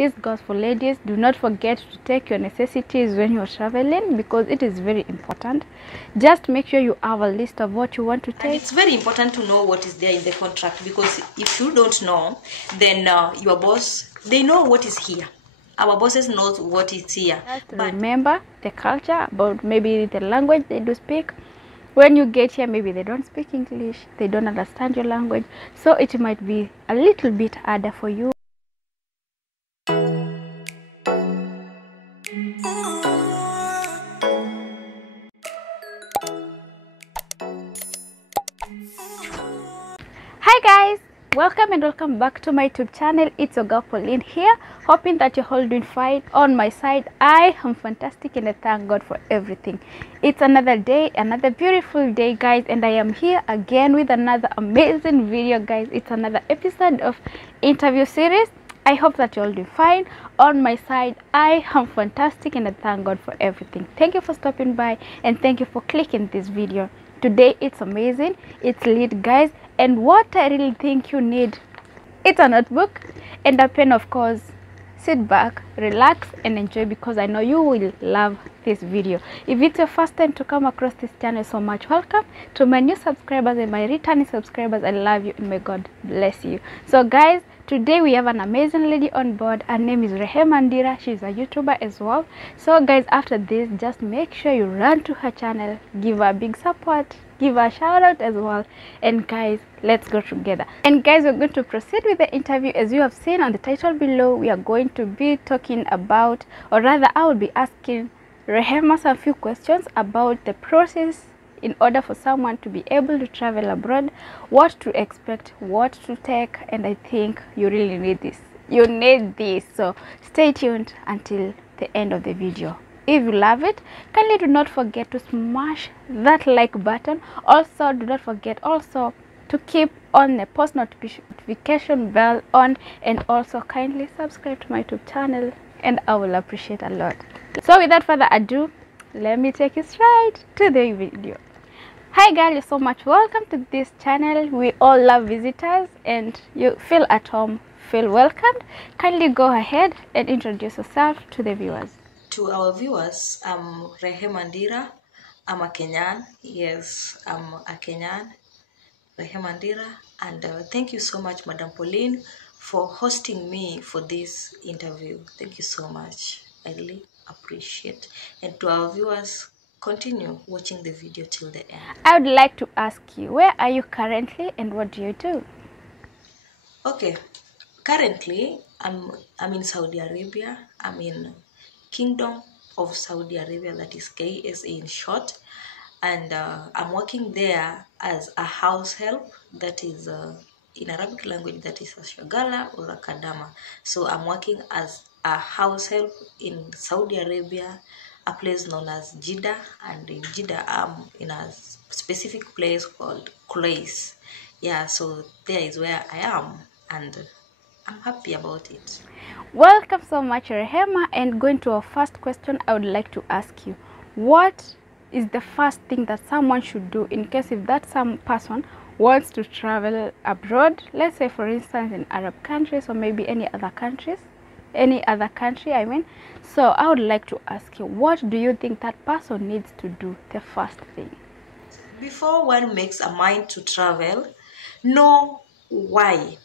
This goes for ladies. Do not forget to take your necessities when you're traveling, because it is very important. Just make sure you have a list of what you want to take. And it's very important to know what is there in the contract, because if you don't know, then your boss, they know what is here. Our bosses know what is here. But remember the culture, about maybe the language they do speak. When you get here, maybe they don't speak English, they don't understand your language, so it might be a little bit harder for you. Hi guys, welcome back to my YouTube channel. It's your girl Pauline here, hoping that you're all doing fine. On my side, I am fantastic and I thank God for everything. It's another day, another beautiful day, guys, and I am here again with another amazing video, guys. It's another episode of interview series. I hope that you're all doing fine. On my side, I am fantastic and I thank God for everything. Thank you for stopping by and thank you for clicking this video. Today it's amazing, it's lit, guys, and what I really think you need, it's a notebook and a pen, of course. Sit back, relax and enjoy, because I know you will love this video. If it's your first time to come across this channel, so much welcome. To my new subscribers and my returning subscribers, I love you and may God bless you. So guys, today we have an amazing lady on board. Her name is REHEMA NDIRA. She's a YouTuber as well. So guys, after this, just make sure you run to her channel, give her a big support, give her a shout out as well, and guys, let's go together. And guys, we're going to proceed with the interview. As you have seen on the title below, we are going to be talking about, or rather I will be asking REHEMA some few questions about the process in order for someone to be able to travel abroad, what to expect, what to take, and I think you really need this. You need this, so stay tuned until the end of the video. If you love it, kindly do not forget to smash that like button. Also, do not forget also to keep on the post notification bell on, and also kindly subscribe to my YouTube channel, and I will appreciate a lot. So without further ado, let me take you straight to the video. Hi guys, you're so much welcome to this channel. We all love visitors and you feel at home, feel welcomed. Kindly go ahead and introduce yourself to the viewers. To our viewers, I'm REHEMA NDIRA. I'm a Kenyan. Yes, I'm a Kenyan, REHEMA NDIRA. And thank you so much, Madam Pauline, for hosting me for this interview. Thank you so much. I really appreciate. And to our viewers, continue watching the video till the end. I would like to ask you, where are you currently and what do you do? Okay, currently I'm in Saudi Arabia. I'm in Kingdom of Saudi Arabia, that is KSA in short, and I'm working there as a house help, that is in Arabic language that is a shagala or a kadama. So I'm working as a house help in Saudi Arabia, a place known as Jeddah, and in Jeddah I'm in a specific place called Qais. Yeah, so there is where I am and I'm happy about it. Welcome so much, REHEMA, and going to our first question, I would like to ask you, what is the first thing that someone should do in case if that some person wants to travel abroad, let's say for instance in Arab countries or maybe any other country I mean. So I would like to ask you, what do you think that person needs to do, the first thing? Before one makes a mind to travel, know why.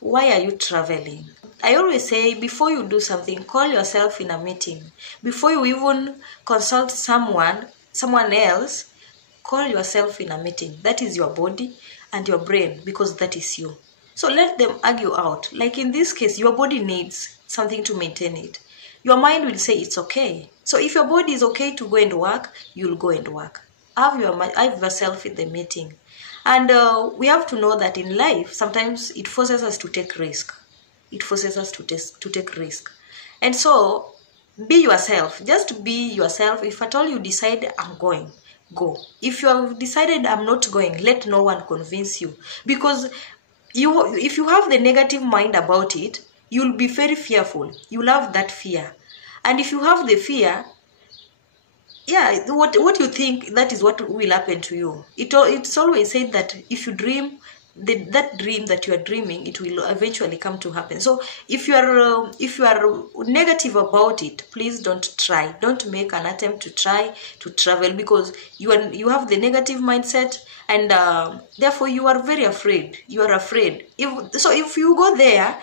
Why are you traveling? I always say, before you do something, call yourself in a meeting. Before you even consult someone else, call yourself in a meeting. That is your body and your brain, because that is you. So let them argue out. Like in this case, your body needs something to maintain it. Your mind will say it's okay. So if your body is okay to go and work, you'll go and work. Have yourself in the meeting. And we have to know that in life, sometimes it forces us to take risk. It forces us to take risk. And so, be yourself. Just be yourself. If at all you decide, I'm going, go. If you have decided I'm not going, let no one convince you. Because if you have the negative mind about it, you'll be very fearful. You'll have that fear. And if you have the fear, yeah, what you think, that is what will happen to you. It's always said that if you dream, that dream that you are dreaming, it will eventually come to happen. So if you are negative about it, please don't try. Don't make an attempt to try to travel, because you have the negative mindset, and therefore you are very afraid. You are afraid. If you go there,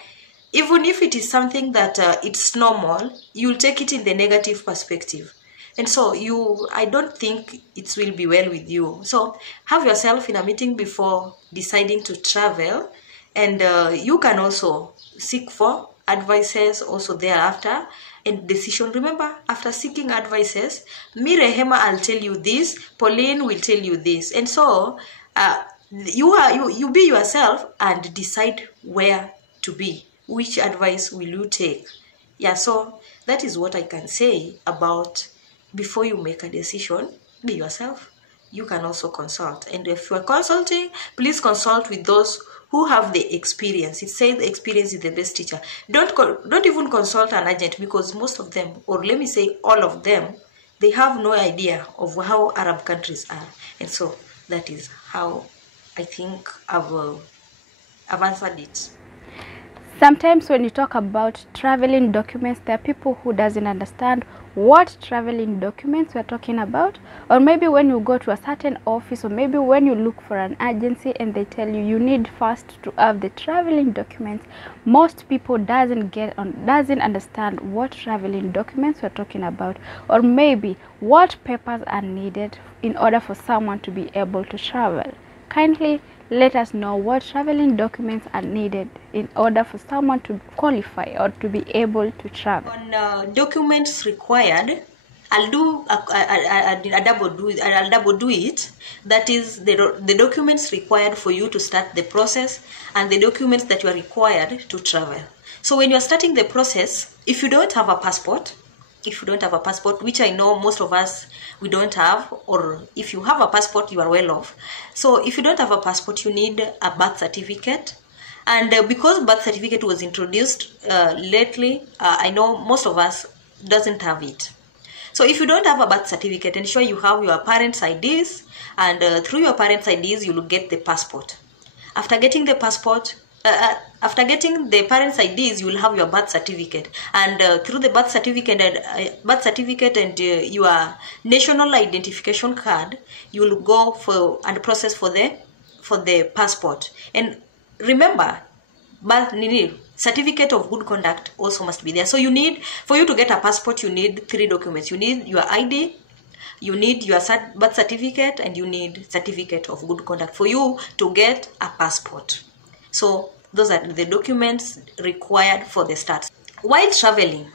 even if it is something that it's normal, you'll take it in the negative perspective. And so I don't think it will be well with you. So have yourself in a meeting before deciding to travel, and you can also seek for advices also thereafter and decision. Remember, after seeking advices, me Rehema, I'll tell you this, Pauline will tell you this, and so you be yourself and decide where to be. Which advice will you take? Yeah, so that is what I can say about. Before you make a decision, be yourself. You can also consult. And if you are consulting, please consult with those who have the experience. It says the experience is the best teacher. Don't even consult an agent, because most of them, or let me say all of them, they have no idea of how Arab countries are. And so that is how I think I've answered it. Sometimes when you talk about traveling documents, there are people who doesn't understand what traveling documents we're talking about, or maybe when you go to a certain office, or maybe when you look for an agency and they tell you need first to have the traveling documents, most people doesn't understand what traveling documents we're talking about, or maybe what papers are needed in order for someone to be able to travel. Kindly let us know what traveling documents are needed in order for someone to qualify or to be able to travel. On documents required, I'll double do it. That is the documents required for you to start the process, and the documents that you are required to travel. So when you are starting the process, if you don't have a passport, which I know most of us, we don't have, or if you have a passport, you are well off. So if you don't have a passport, you need a birth certificate. And because birth certificate was introduced lately, I know most of us doesn't have it. So if you don't have a birth certificate, ensure you have your parents' IDs, and through your parents' IDs, you will get the passport. After getting the passport, after getting the parents' IDs, you will have your birth certificate, and through the birth certificate and your national identification card, you will go for and process for the passport. And remember, certificate of good conduct also must be there. So for you to get a passport, you need 3 documents. You need your ID, you need your birth certificate, and you need certificate of good conduct for you to get a passport. So those are the documents required for the start. While traveling,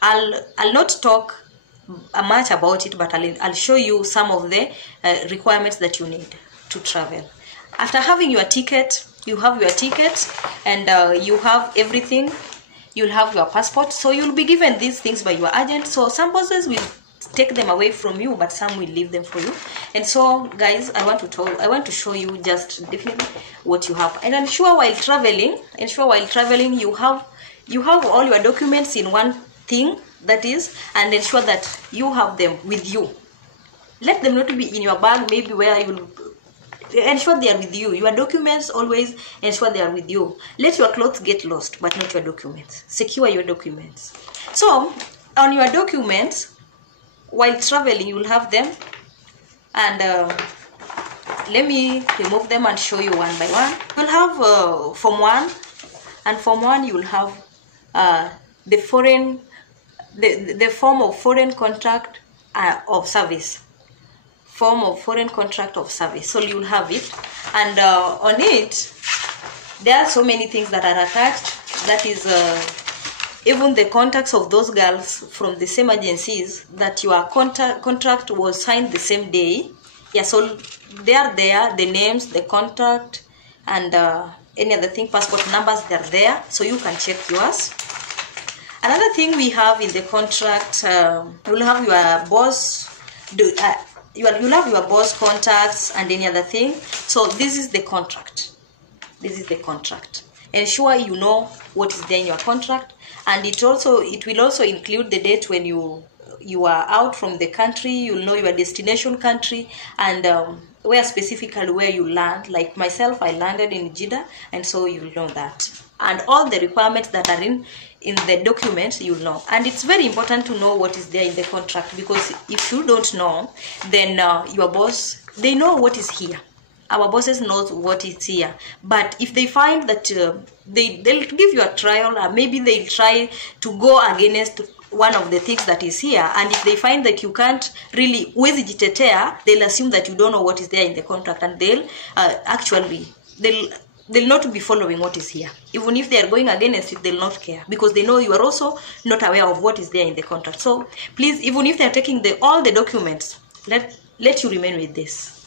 I'll not talk much about it, but I'll show you some of the requirements that you need to travel. After having your ticket, you have your ticket, and you have everything. You'll have your passport. So you'll be given these things by your agent. So some bosses will take them away from you, but some will leave them for you. And so guys, I want to show you just definitely what you have. And ensure while traveling you have all your documents in one thing, that is, and ensure that you have them with you. Let them not be in your bag, maybe where you ensure they are with you. Your documents, always ensure they are with you. Let your clothes get lost, but not your documents. Secure your documents. So on your documents, while traveling, you will have them, and let me remove them and show you one by one. You'll have Form 1, and Form 1 you will have the form of foreign contract of service. Form of foreign contract of service. So you'll have it, and on it there are so many things that are attached. That is even the contacts of those girls from the same agencies that your contract was signed the same day. Yeah, so they are there, the names, the contract, and any other thing, passport numbers, they're there, so you can check yours. Another thing we have in the contract, you'll have your boss, you'll have your boss contacts and any other thing. So this is the contract. This is the contract. Ensure you know what is there in your contract, and it will also include the date when you are out from the country. You'll know your destination country, and where specifically where you land. Like myself, I landed in Jeddah, and so you'll know that. And all the requirements that are in the documents, you'll know. And it's very important to know what is there in the contract, because if you don't know, then your boss, they know what is here. Our bosses knows what is here. But if they find that they'll give you a trial, or maybe they'll try to go against one of the things that is here, and if they find that you can't really huwezi jitetea, they'll assume that you don't know what is there in the contract, and they'll they'll not be following what is here. Even if they are going against it, they'll not care, because they know you are also not aware of what is there in the contract. So please, even if they are taking all the documents, let you remain with this.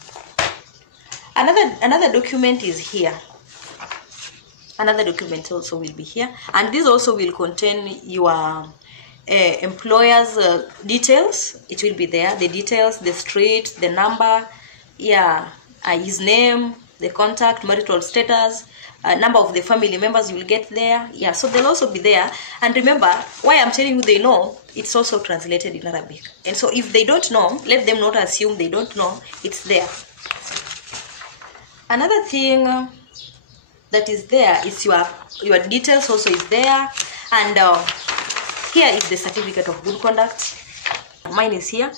Another document is here. Another document also will be here, and this also will contain your employer's details. It will be there, the details, the street, the number, his name, the contact, marital status, number of the family members. You will get there. So they'll also be there. And remember, why I'm telling you they know, it's also translated in Arabic. And so if they don't know, let them not assume they don't know. It's there. Another thing that is there is your details also is there. And here is the certificate of good conduct. Mine is here.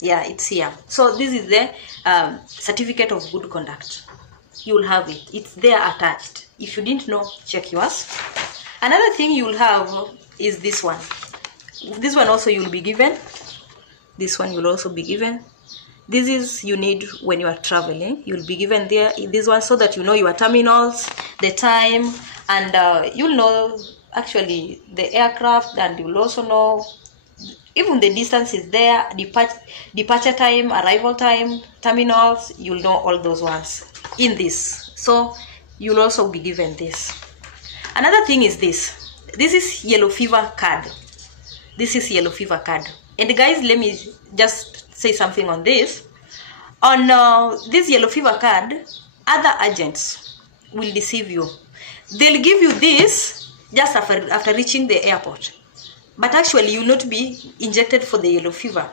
It's here. So this is the certificate of good conduct. You'll have it. It's there attached. If you didn't know, check yours. Another thing you'll have is this one. This one also you'll be given. This one you'll also be given. This is you need when you are traveling. You'll be given there this one, so that you know your terminals, the time, and you'll know actually the aircraft, and you'll also know even the distance is there, departure time, arrival time, terminals. You'll know all those ones in this. So you'll also be given this. Another thing is this. This is yellow fever card. This is yellow fever card. And guys, let me just say something on this. On this yellow fever card, other agents will deceive you. They'll give you this just after reaching the airport. But actually, you'll not be injected for the yellow fever.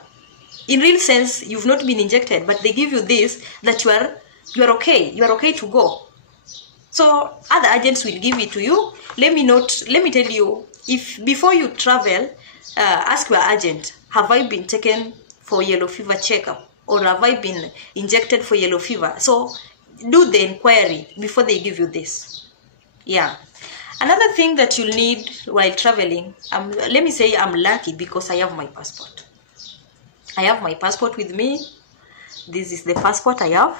In real sense, you've not been injected, but they give you this that you are okay. You are okay to go. So other agents will give it to you. Let me tell you, if before you travel, ask your agent, have I been taken for yellow fever checkup, or have I been injected for yellow fever? So do the inquiry before they give you this. Another thing that you'll need while traveling, let me say I'm lucky because I have my passport. I have my passport with me. This is the passport I have.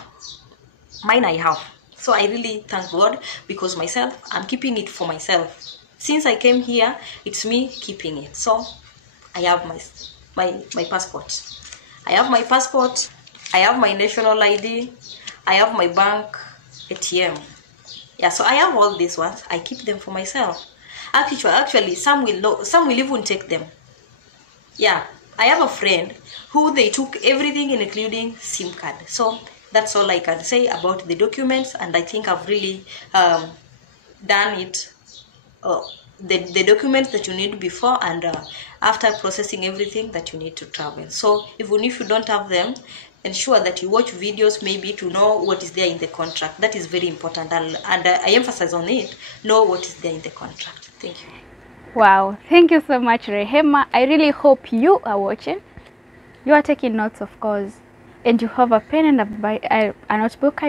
Mine I have. So I really thank God, because myself, I'm keeping it for myself. Since I came here, it's me keeping it. So I have my passport. I have my passport. I have my national ID. I have my bank ATM. So I have all these ones. I keep them for myself. Actually, some will know. Some will even take them. I have a friend who they took everything, including SIM card. So that's all I can say about the documents, and I think I've really done it. The documents that you need before and after processing everything that you need to travel. So even if you don't have them, ensure that you watch videos maybe to know what is there in the contract. That is very important, and I emphasize on it. Know what is there in the contract. Thank you. Wow, thank you so much, Rehema. I really hope you are watching. You are taking notes, of course, and you have a pen and a notebook,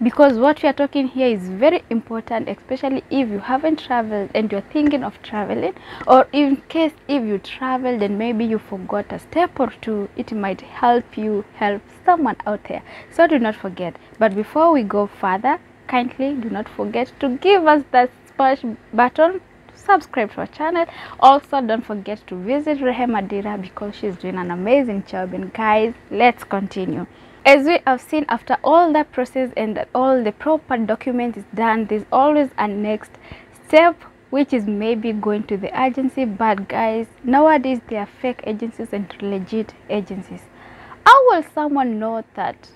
because what we are talking here is very important, especially if you haven't traveled and you're thinking of traveling, or in case if you traveled and maybe you forgot a step or two. It might help you help someone out there. So do not forget. But before we go further, kindly do not forget to give us that splash button, subscribe to our channel. Also, don't forget to visit REHEMA NDIRA, because she's doing an amazing job. And guys, let's continue. As we have seen, after all that process and that all the proper document is done, there's always a next step, which is maybe going to the agency. But guys, nowadays there are fake agencies and legit agencies. How will someone know that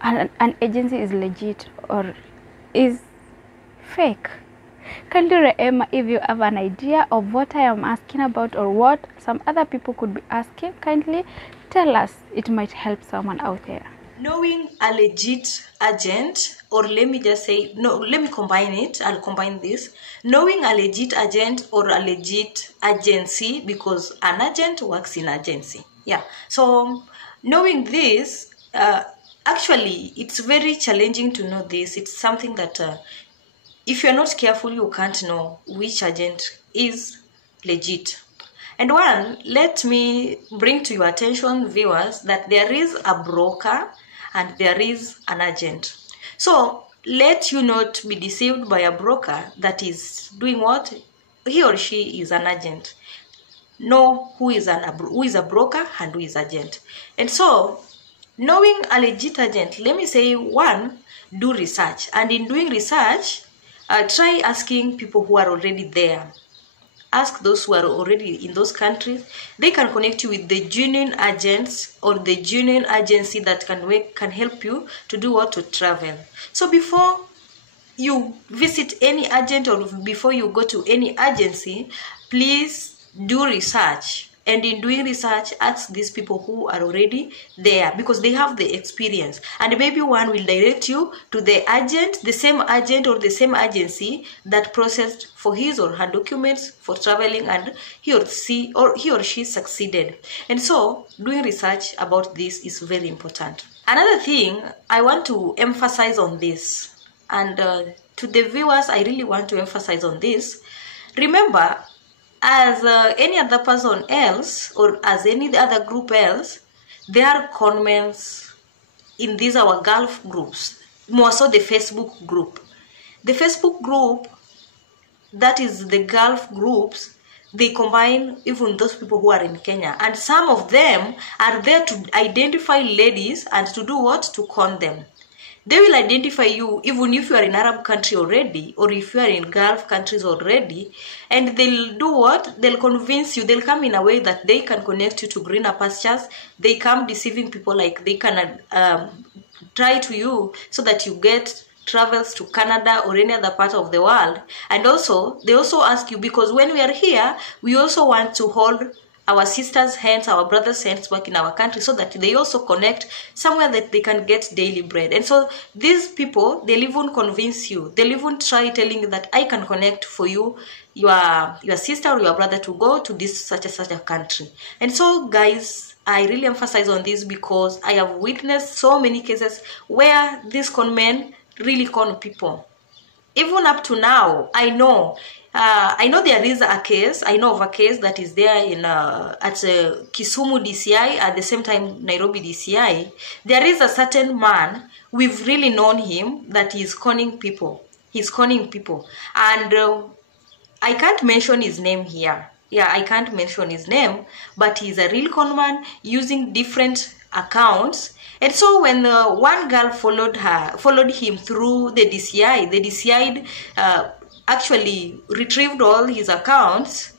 an agency is legit or is fake? Kindly, Rehema, if you have an idea of what I am asking about, or what some other people could be asking, kindly tell us. It might help someone out there. Knowing a legit agent, or let me just say, no, let me combine it. I'll combine this. Knowing a legit agent or a legit agency, because an agent works in agency. Yeah. So knowing this, actually, it's very challenging to know this. It's something that if you're not careful, you can't know which agent is legit. And one, let me bring to your attention, viewers, that there is a broker and there is an agent. So let you not be deceived by a broker that is doing what? He or she is an agent. Know who is a broker and who is agent. And so, knowing a legit agent, let me say, one, do research. And in doing research, try asking people who are already there. Ask those who are already in those countries. They can connect you with the genuine agents or the genuine agency that can help you to do what? To travel. So before you visit any agent or before you go to any agency, please do research. And in doing research, ask these people who are already there, because they have the experience. And maybe one will direct you to the agent, the same agent or the same agency that processed for his or her documents for traveling, and he or she succeeded. And so doing research about this is very important. Another thing I want to emphasize on this, and to the viewers, I really want to emphasize on this. Remember, as any other person else, or as any other group else, there are conmens in these our Gulf groups, more so the Facebook group. The Facebook group, that is the Gulf groups, they combine even those people who are in Kenya. And some of them are there to identify ladies and to do what? To con them. They will identify you even if you are in Arab country already, or if you are in Gulf countries already, and they'll do what? They'll convince you. They'll come in a way that they can connect you to greener pastures. They come deceiving people, like they can try to you so that you get travels to Canada or any other part of the world. And also, they also ask you, because when we are here, we also want to hold our sisters' hands, our brothers' hands back in our country, so that they also connect somewhere that they can get daily bread. And so these people, they'll even convince you. They'll even try telling you that I can connect for you, your sister or your brother, to go to this such a country. And so, guys, I really emphasize on this because I have witnessed so many cases where these con men really con people. Even up to now, I know there is a case. I know of a case that is there in at Kisumu DCI, at the same time Nairobi DCI. There is a certain man, we've really known him, that is conning people. He's conning people, and I can't mention his name here. Yeah, I can't mention his name, but he's a real con man using different accounts. And so when one girl followed him through the DCI actually retrieved all his accounts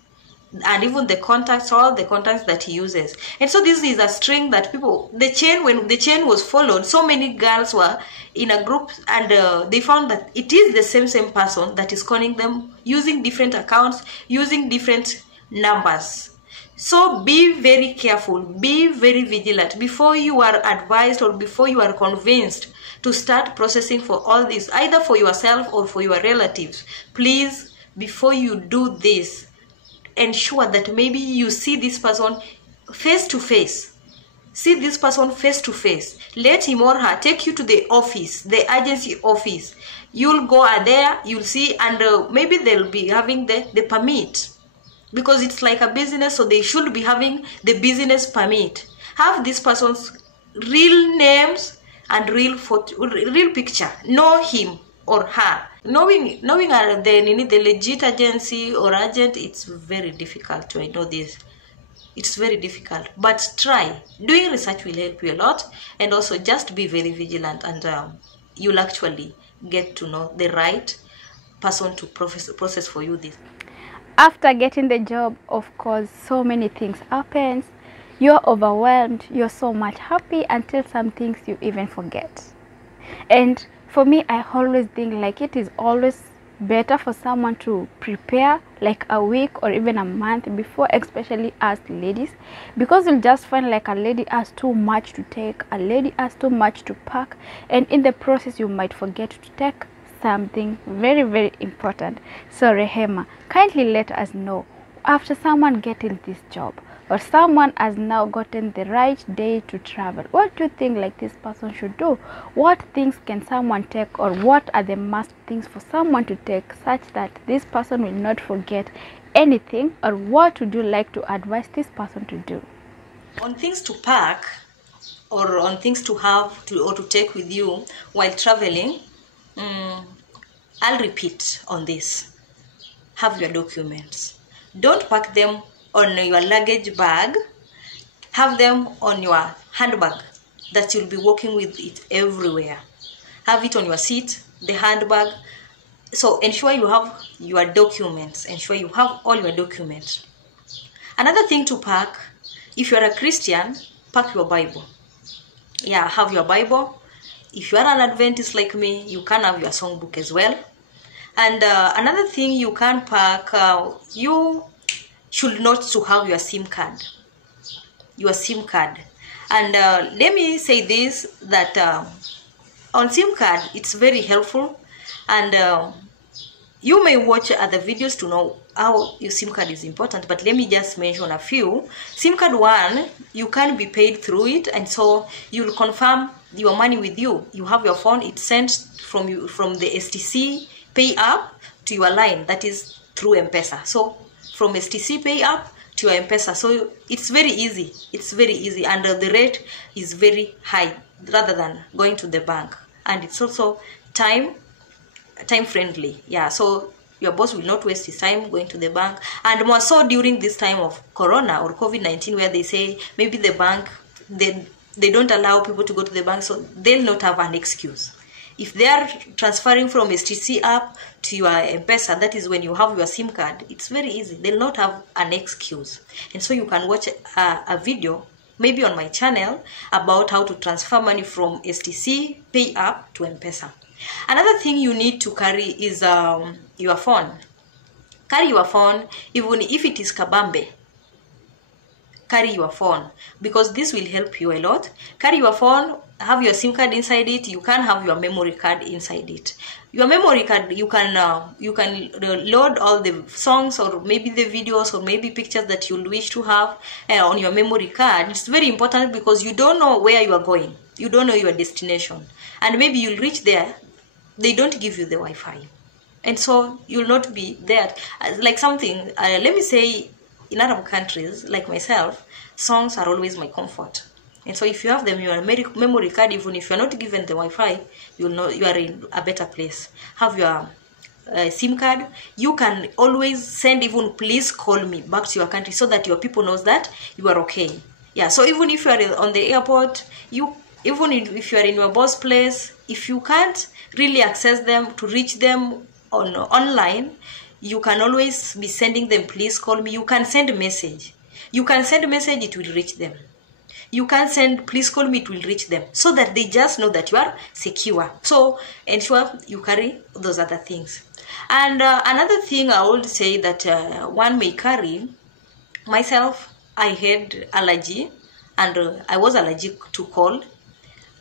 and even the contacts, all the contacts that he uses. And so this is a string that people, when the chain was followed, so many girls were in a group, and they found that it is the same person that is conning them using different accounts, using different numbers. So be very careful, be very vigilant before you are advised or before you are convinced to start processing for all this, either for yourself or for your relatives. Please, before you do this, ensure that maybe you see this person face to face. See this person face to face. Let him or her take you to the office, the agency office. You'll go there, you'll see, and maybe they'll be having the permit. Because it's like a business, so they should be having the business permit. Have this person's real names and real picture. Know him or her. Knowing the legit agency or agent, it's very difficult. I know this. It's very difficult. But try. Doing research will help you a lot. And also just be very vigilant, and you'll actually get to know the right person to process for you this. After getting the job, of course, so many things happens. You're overwhelmed, you're so much happy until some things you even forget. And for me, I always think like it is always better for someone to prepare like a week or even a month before, especially as ladies, because you'll just find like a lady has too much to take, a lady has too much to pack, and in the process you might forget to take something very, very important. So Rehema, kindly let us know, after someone getting this job or someone has now gotten the right day to travel, what do you think like this person should do? What things can someone take, or what are the must things for someone to take such that this person will not forget anything? Or what would you like to advise this person to do? On things to pack, or on things to have to, or to take with you while traveling, I'll repeat on this. Have your documents. Don't pack them on your luggage bag. Have them on your handbag that you'll be walking with it everywhere. Have it on your seat, the handbag. So ensure you have your documents. Ensure you have all your documents. Another thing to pack, if you're a Christian, pack your Bible. Yeah, have your Bible. If you are an Adventist like me, you can have your songbook as well. And another thing you can pack, you should not to have your SIM card. Your SIM card. And let me say this, that on SIM card, it's very helpful. And you may watch other videos to know how your SIM card is important, but let me just mention a few. SIM card one, you can be paid through it, and so you'll confirm your money with you. You have your phone, it's sent from you from the STC Pay app to your line, that is through M-Pesa. So from STC Pay app to your M-Pesa. So it's very easy. It's very easy, and the rate is very high rather than going to the bank. And it's also time friendly. Yeah, so your boss will not waste his time going to the bank, and more so during this time of Corona or COVID-19, where they say maybe the bank, they don't allow people to go to the bank, so they'll not have an excuse. If they are transferring from STC app to your M-Pesa, that is when you have your SIM card, it's very easy. They'll not have an excuse. And so you can watch a video, maybe on my channel, about how to transfer money from STC Pay app to M-Pesa. Another thing you need to carry is your phone. Carry your phone, even if it is kabambe. Carry your phone, because this will help you a lot. Carry your phone, have your SIM card inside it. You can have your memory card inside it. Your memory card, you can load all the songs, or maybe the videos, or maybe pictures that you'll wish to have on your memory card. It's very important, because you don't know where you are going. You don't know your destination, and maybe you'll reach there. They don't give you the Wi-Fi, and so you'll not be there. Like something, let me say, in Arab countries like myself, songs are always my comfort. And so if you have them in your memory card, even if you're not given the Wi-Fi, you'll know you are in a better place. Have your SIM card. You can always send even "please call me" back to your country, so that your people knows that you are okay. Yeah, so even if you are on the airport, even if you are in your boss place, if you can't really access them to reach them online, you can always be sending them "please call me." You can send a message. You can send a message, it will reach them. You can send "please call me," it will reach them, so that they just know that you are secure. So ensure you carry those other things. And another thing I would say that one may carry, myself, I had allergy, and I was allergic to cold.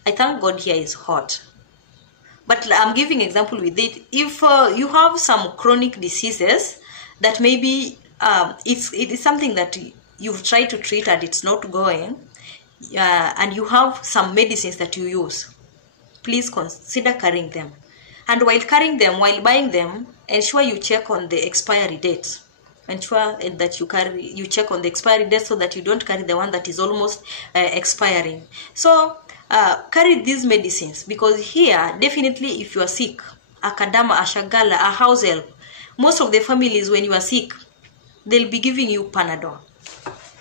I thank God here is hot. But I'm giving example with it. If you have some chronic diseases that maybe it is something that you've tried to treat and it's not going, and you have some medicines that you use, please consider carrying them. And while carrying them, while buying them, ensure you check on the expiry dates. Ensure that you check on the expiry date, so that you don't carry the one that is almost expiring. So carry these medicines, because here, definitely, if you are sick, a kadama, a shagala, a house help, most of the families, when you are sick, they'll be giving you Panadol,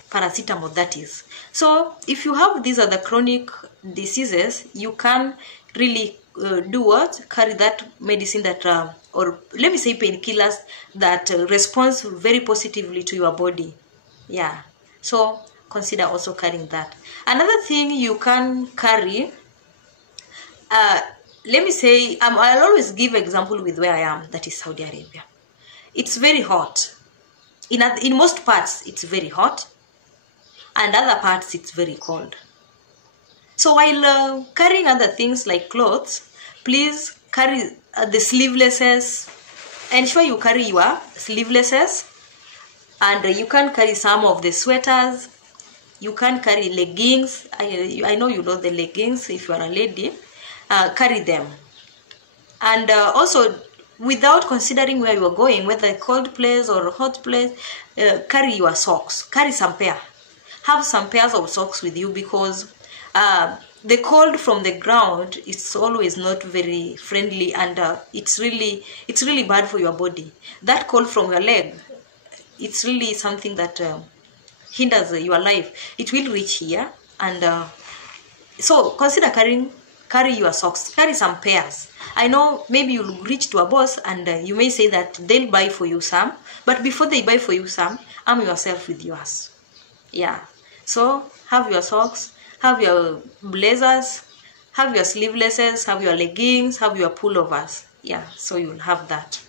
paracetamol, that is. So if you have these other chronic diseases, you can really do what? Carry that medicine that, or let me say painkillers that responds very positively to your body. Yeah. So consider also carrying that. Another thing you can carry, let me say, I'll always give example with where I am, that is Saudi Arabia. It's very hot. In most parts, it's very hot, and other parts, it's very cold. So while carrying other things like clothes, please carry the sleevelesses. Ensure you carry your sleevelesses, and you can carry some of the sweaters. You can carry leggings. I know you know the leggings if you are a lady. Carry them. And also, without considering where you are going, whether a cold place or a hot place, carry your socks. Carry some pair. Have some pairs of socks with you, because the cold from the ground is always not very friendly, and it's really bad for your body. That cold from your leg, it's really something that hinders your life. It will reach here, and so consider carry your socks. Carry some pairs. I know maybe you'll reach to a boss and you may say that they'll buy for you some, but before they buy for you some, arm yourself with yours. Yeah. So have your socks, have your blazers, have your sleevelesses, have your leggings, have your pullovers. Yeah, so you'll have that.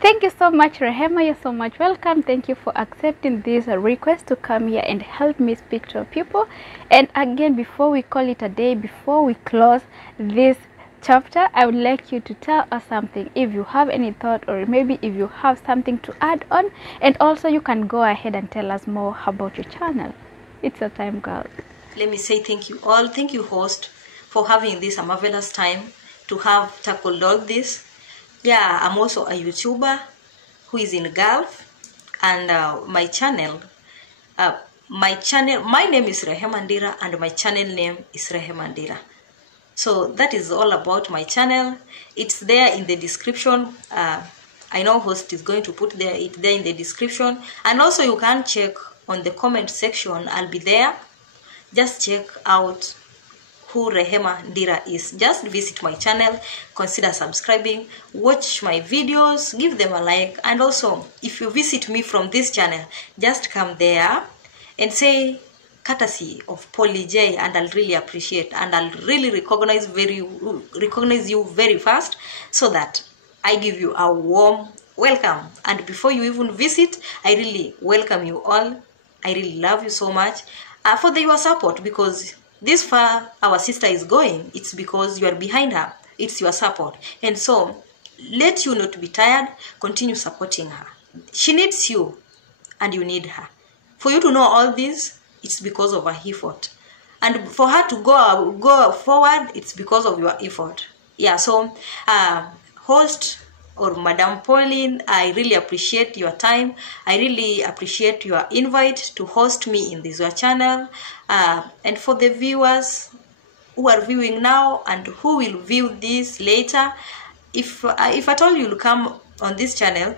Thank you so much, Rehema. You're so much welcome. Thank you for accepting this request to come here and help me speak to people. And again, before we call it a day, before we close this chapter, I would like you to tell us something. If you have any thought, or maybe if you have something to add on, and also you can go ahead and tell us more about your channel. It's a time, girl. Let me say thank you all. Thank you, host, for having this a marvelous time to have tackled all this. Yeah, I'm also a YouTuber who is in Gulf, and my name is REHEMA NDIRA, and my channel name is REHEMA NDIRA. So that is all about my channel. It's there in the description. I know host is going to put it there in the description, and also you can check on the comment section. I'll be there. Just check out who REHEMA NDIRA is. Just visit my channel, consider subscribing, watch my videos, give them a like, and also if you visit me from this channel, just come there and say courtesy of Polly J, and I'll really appreciate, and I'll really recognize you very fast, so that I give you a warm welcome. And before you even visit, I really welcome you all. I really love you so much for your support, because this far our sister is going, it's because you are behind her. It's your support. And so let you not be tired. Continue supporting her. She needs you, and you need her. For you to know all this, it's because of her effort. And for her to go forward, it's because of your effort. Yeah, so host or Madam Pauline, I really appreciate your time. I really appreciate your invite to host me in this your channel. And for the viewers who are viewing now and who will view this later, if at all you'll come on this channel,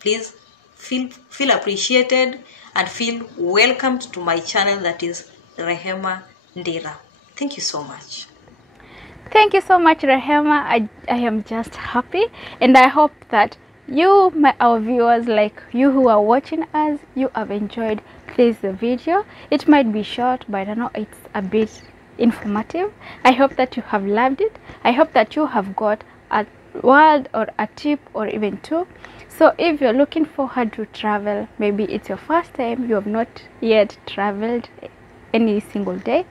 please feel appreciated and feel welcomed to my channel, that is REHEMA NDIRA. Thank you so much. Thank you so much, Rehema. I am just happy, and I hope that you, our viewers, like you who are watching us, you have enjoyed this video. It might be short, but I know it's a bit informative. I hope that you have loved it. I hope that you have got a word or a tip or even two. So if you're looking forward to travel, maybe it's your first time, you have not yet traveled any single day,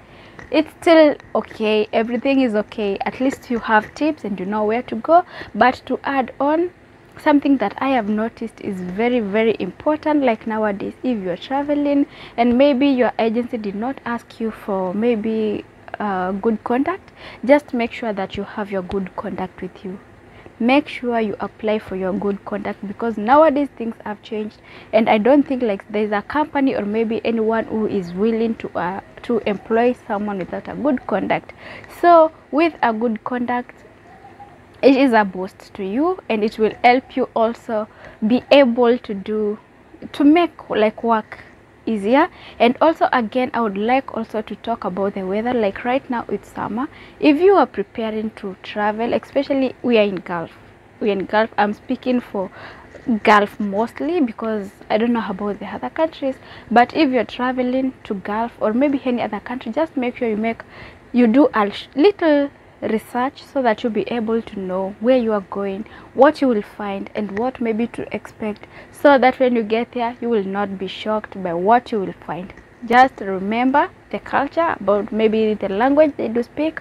it's still okay. Everything is okay. At least you have tips and you know where to go. But to add on, something that I have noticed is very, very important. Like nowadays, if you're traveling and maybe your agency did not ask you for maybe good contact, just make sure that you have your good contact with you. Make sure you apply for your good contact, because nowadays things have changed, and I don't think like there's a company or maybe anyone who is willing to employ someone without a good contact. So with a good contact, it is a boost to you, and it will help you also be able to make like work easier. And also, again, I would like also to talk about the weather. Like right now it's summer. If you are preparing to travel, especially we are in Gulf, I'm speaking for Gulf mostly, because I don't know about the other countries. But if you're traveling to Gulf or maybe any other country, just make sure you do a little research so that you'll be able to know where you are going, what you will find, and what maybe to expect, so that when you get there you will not be shocked by what you will find. Just remember the culture, about maybe the language they do speak.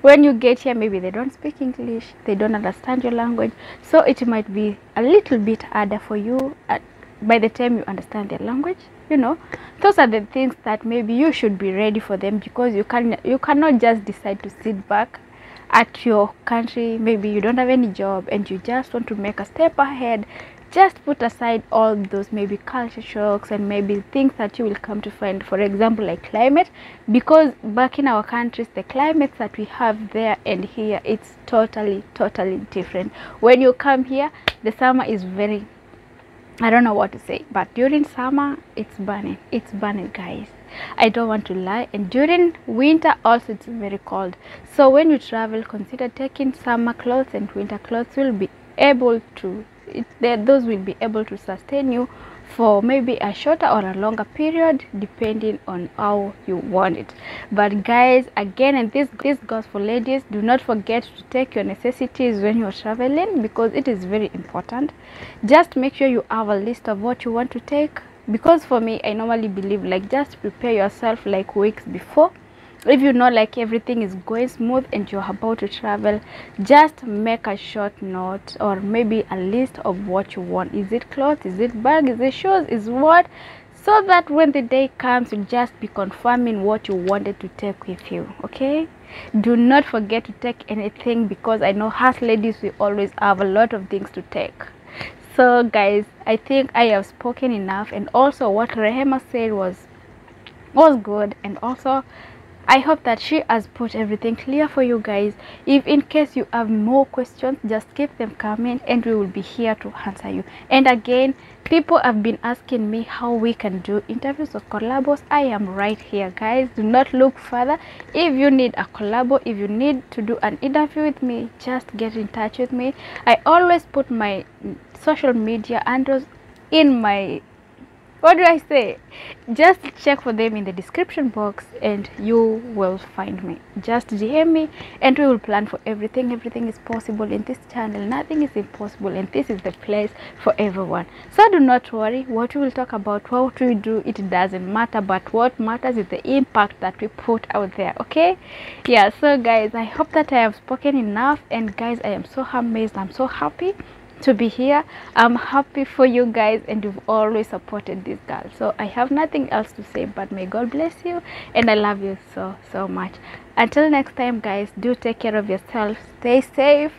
When you get here, maybe they don't speak English, they don't understand your language, so it might be a little bit harder for you by the time you understand their language. You know, those are the things that maybe you should be ready for them, because you cannot just decide to sit back at your country. Maybe you don't have any job and you just want to make a step ahead. Just put aside all those maybe culture shocks and maybe things that you will come to find, for example, like climate, because back in our countries, the climates that we have there and here, it's totally different. When you come here, the summer is very, I don't know what to say, but during summer it's burning guys, I don't want to lie. And during winter also it's very cold. So when you travel, consider taking summer clothes, and winter clothes will be able to those will be able to sustain you for maybe a shorter or a longer period, depending on how you want it. But guys, again, and this goes for ladies, do not forget to take your necessities when you're traveling, because it is very important. Just make sure you have a list of what you want to take, because for me, I normally believe like just prepare yourself like weeks before. If you know like everything is going smooth and you're about to travel, just make a short note or maybe a list of what you want. Is it clothes, is it bag, is it shoes, is what, so that when the day comes, you just be confirming what you wanted to take with you. Okay, do not forget to take anything, because I know us ladies, we always have a lot of things to take. So guys, I think I have spoken enough, and also what Rehema said was good, and also I hope that she has put everything clear for you guys. If in case you have more questions, just keep them coming and we will be here to answer you. And again, people have been asking me how we can do interviews or collabos. I am right here, guys. Do not look further. If you need a collabo, if you need to do an interview with me, just get in touch with me. I always put my social media handles in my, what do I say? Just check for them in the description box and you will find me. Just DM me and we will plan for everything. Everything is possible in this channel. Nothing is impossible, and this is the place for everyone. So do not worry what we will talk about, what we do, it doesn't matter, but what matters is the impact that we put out there. Okay, yeah. So guys, I hope that I have spoken enough, and guys, I am so amazed, I'm so happy to be here. I'm happy for you guys, and you've always supported this girl, so I have nothing else to say but may God bless you, and I love you so much. Until next time guys, do take care of yourself, stay safe.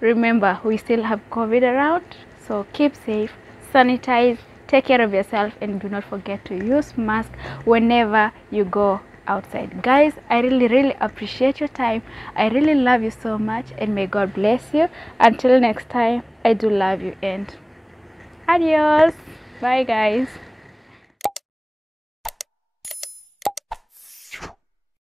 Remember, we still have COVID around, so keep safe, sanitize, take care of yourself, and do not forget to use mask whenever you go outside. Guys, I really appreciate your time. I really love you so much, and may God bless you. Until next time, I do love you, and adios. Bye guys.